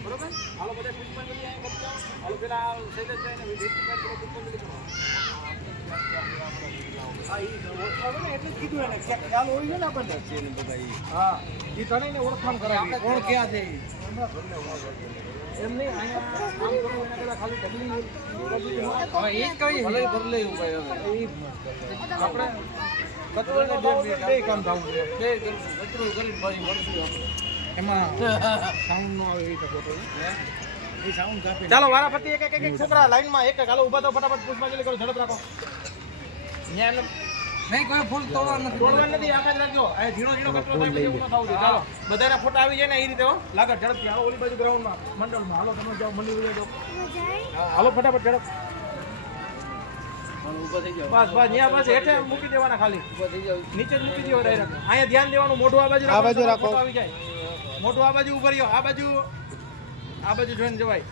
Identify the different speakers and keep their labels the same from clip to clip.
Speaker 1: બરોબર? હાલો, બધા પુષ્પાંજલિ હાલો પેલા એટલે કીધું એને ખ્યાલ ને આપણને હા એ તને ઓળખાણ કરાવી કોણ ક્યાં છે એમ નહીં અહીંયા ચાલો વારાફરતી એક એક છોકરા લાઈનમાં એક એક. હાલો ઊભા તો ફટાફટ પુષ્પાંજલિ કરો ઝડપ રાખો. ન્યા
Speaker 2: નહીં કોઈ ફૂલ તોડવાનું નથી.
Speaker 1: તોડવાનું નથી આગળ રાખજો. આ ઝીણો ઝીણો કચરો થાય પછી એવું ન થવું જોઈએ ચાલો બધાના ફોટા આવી જાય ને એ રીતે હો. લાગત ઝડપથી. હાલો ઓલી બાજુ ગ્રાઉન્ડમાં મંડળમાં. હાલો તમે જાઓ જાઓ હાલો ફટાફટ ઝડપ. બસ બસ ત્યાં બસ હેઠે મૂકી દેવાના ખાલી. નીચે જ મૂકી દેવો ડાયરેક્ટ. અહીંયા ધ્યાન દેવાનું મોઢું આ બાજુ
Speaker 3: આ બાજુ રાખો.
Speaker 1: આવી જાય. મોઢું આ બાજુ ઊભા રહ્યો આ બાજુ. આ બાજુ જોઈને જવાય.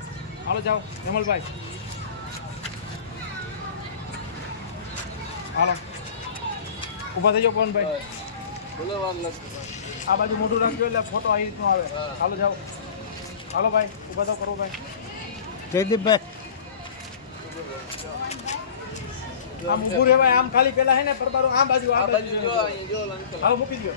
Speaker 1: હાલો જાઓ જમલભાઈ હાલો. ઊભા થઈ જાઓ પવનભાઈ. આ બાજુ મોઢું રાખજો એટલે ફોટો આવી રીતનો આવે. હાલો જાઓ. હાલો ભાઈ ઊભા થાવ કરો ભાઈ.
Speaker 3: જયદીપભાઈ.
Speaker 1: આમ ઊભું રહેવાય આમ ખાલી પેલા હે ને પરબારો આમ બાજુ આ
Speaker 2: આ બાજુ જો અહીં જો
Speaker 1: હાલો મૂકી દો